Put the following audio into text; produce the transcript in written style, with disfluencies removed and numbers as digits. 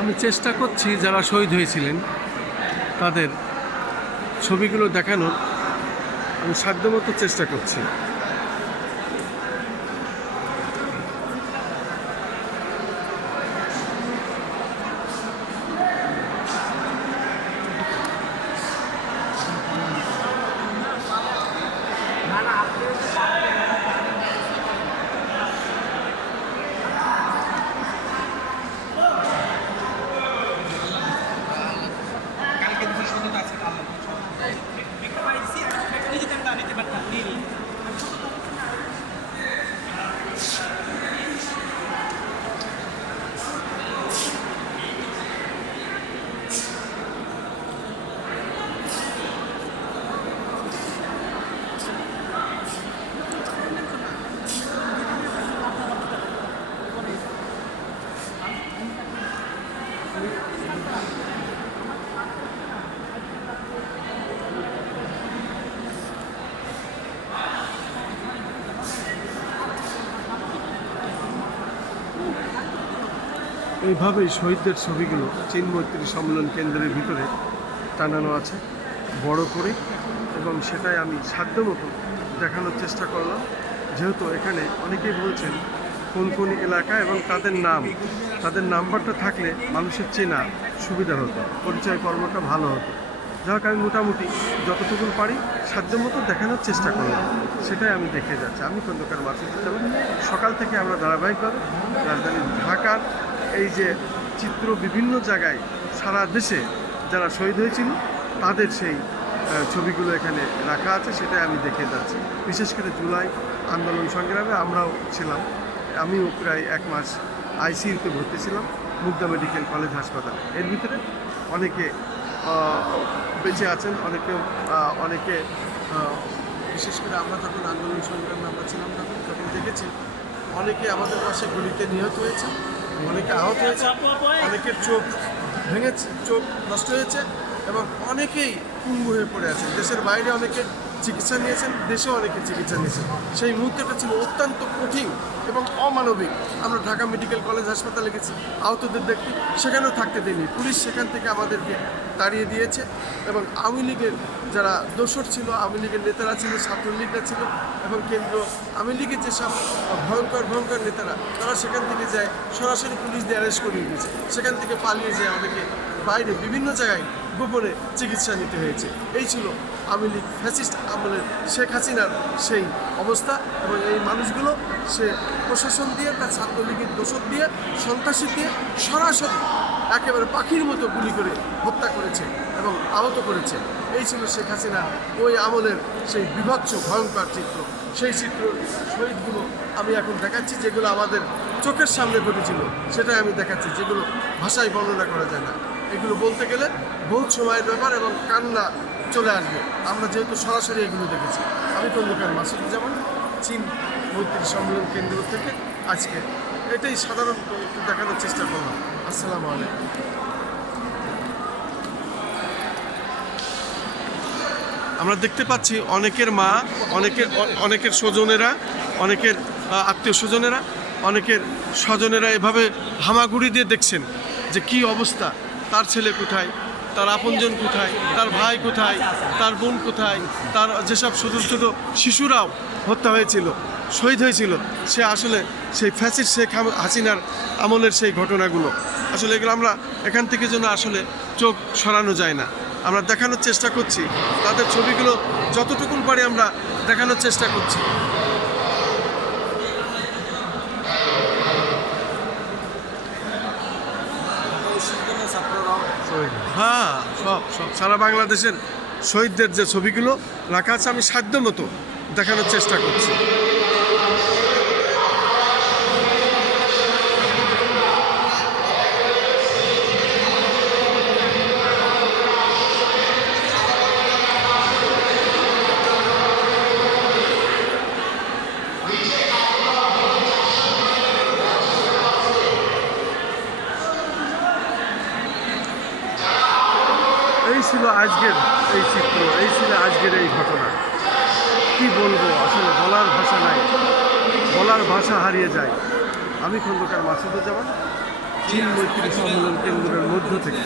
আমি চেষ্টা করছি যারা শহীদ হয়েছিলেন তাদের ছবিগুলো দেখানোর আমি সাধ্যমতো চেষ্টা করছি। এইভাবেই শহীদদের ছবিগুলো চিনমৈত্রী সম্মেলন কেন্দ্রের ভিতরে টানানো আছে বড় করে, এবং সেটাই আমি সাধ্যমতো দেখানোর চেষ্টা করলাম। যেহেতু এখানে অনেকেই বলছেন কোন কোন এলাকা এবং তাদের নাম্বারটা থাকলে মানুষের চেনা সুবিধা হতো, পরিচয় কর্মটা ভালো হতো। যাই হোক, আমি মোটামুটি যতটুকু পারি সাধ্যমতো দেখানোর চেষ্টা করলাম, সেটাই আমি দেখে যাচ্ছি। আমি খন্দকার মাসুদুজ্জামান। সকাল থেকে আমরা ধারাবাহিকভাবে রাজধানী ঢাকার এই যে চিত্র বিভিন্ন জায়গায় সারা দেশে যারা শহীদ হয়েছিল তাদের সেই ছবিগুলো এখানে রাখা আছে, সেটাই আমি দেখে যাচ্ছি। বিশেষ করে জুলাই আন্দোলন সংগ্রামে আমরাও ছিলাম। আমিও প্রায় 1 মাস আইসিইউতে ভর্তি ছিলাম মুগদা মেডিকেল কলেজ হাসপাতালে। এর ভিতরে অনেকে বেঁচে আছেন, অনেকে বিশেষ করে আমরা যখন আন্দোলন সংগ্রামে আমরা ছিলাম তখন দেখেছি অনেকে আমাদের পাশে গুলিতে নিহত হয়েছে, অনেকে আহত হয়েছে, অনেকের চোখ ভেঙেছে, চোখ নষ্ট হয়েছে, এবং অনেকেই পঙ্গু হয়ে পড়ে আছে। দেশের বাইরে অনেকে চিকিৎসা নিয়েছেন, দেশেও অনেকে চিকিৎসা নিয়েছেন। সেই মুহূর্তটা ছিল অত্যন্ত কঠিন এবং অমানবিক। আমরা ঢাকা মেডিকেল কলেজ হাসপাতালে গেছি আহতদের দেখতে, সেখানেও থাকতে দেয়নি পুলিশ, সেখান থেকে আমাদেরকে তাড়িয়ে দিয়েছে। এবং আওয়ামী লীগের যারা দোসর ছিল, আওয়ামী লীগের নেতারা ছিল, ছাত্রলীগরা ছিল, এবং কেন্দ্র আওয়ামী লীগের যেসব ভয়ঙ্কর নেতারা, তারা সেখান থেকে যায় সরাসরি পুলিশ দিয়ে অ্যারেস্ট করিয়ে দিয়েছে। সেখান থেকে পালিয়ে যায় অনেকে বাইরে বিভিন্ন জায়গায় গোপনে চিকিৎসা নিতে হয়েছে। এই ছিল আওয়ামী লীগ ফ্যাসিস্ট আমলের শেখ হাসিনার সেই অবস্থা। এবং এই মানুষগুলো সে প্রশাসন দিয়ে, তার ছাত্রলীগের দোষক দিয়ে, সন্ত্রাসী দিয়ে সরাসরি একেবারে পাখির মতো গুলি করে হত্যা করেছে এবং আহত করেছে। এই ছিল শেখ হাসিনার ওই আমলের সেই বিভৎস ভয়ঙ্কর চিত্র। সেই চিত্র শহীদগুলো আমি এখন দেখাচ্ছি, যেগুলো আমাদের চোখের সামনে ঘটেছিল সেটাই আমি দেখাচ্ছি, যেগুলো ভাষায় বর্ণনা করা যায় না। এগুলো বলতে গেলে বহুত সময়ের ব্যাপার এবং কান্না চলে আসবে, আমরা যেহেতু সরাসরি এগুলো দেখেছি। আমি খন্দকার মাসুদুজ্জামান, চিনমৈত্রী সম্মেলন কেন্দ্র থেকে আজকে এটাই সাধারণত একটু দেখানোর চেষ্টা করলাম। আসসালামু আলাইকুম। আমরা দেখতে পাচ্ছি অনেকের মা, অনেকের স্বজনেরা, অনেকের আত্মীয় স্বজনেরা, অনেকের স্বজনেরা এভাবে হামাগুড়ি দিয়ে দেখছেন যে কি অবস্থা, তার ছেলে কোথায়, তার আপনজন কোথায়, তার ভাই কোথায়, তার বোন কোথায়, তার যেসব ছোটো ছোটো শিশুরাও হত্যা হয়েছিল, শহীদ হয়েছিল। সে আসলে সেই ফ্যাসিস্ট শেখ হাসিনার আমলের সেই ঘটনাগুলো আসলে এগুলো আমরা এখান থেকে যেন আসলে চোখ সরানো যায় না। আমরা দেখানোর চেষ্টা করছি, তাদের ছবিগুলো যতটুকু পারি আমরা দেখানোর চেষ্টা করছি। হ্যাঁ, সব সারা বাংলাদেশের শহীদদের যে ছবিগুলো রাখা আছে আমি সাধ্যমতো দেখানোর চেষ্টা করছি। এই ছিল আজকের এই চিত্র, এই ছিল আজকের এই ঘটনা। কি বলবো, আসলে বলার ভাষা নাই, বলার ভাষা হারিয়ে যায়। আমি খন্দকার মাসুদুজ্জামান, চীন মৈত্রী সম্মেলন কেন্দ্রের মধ্য থেকে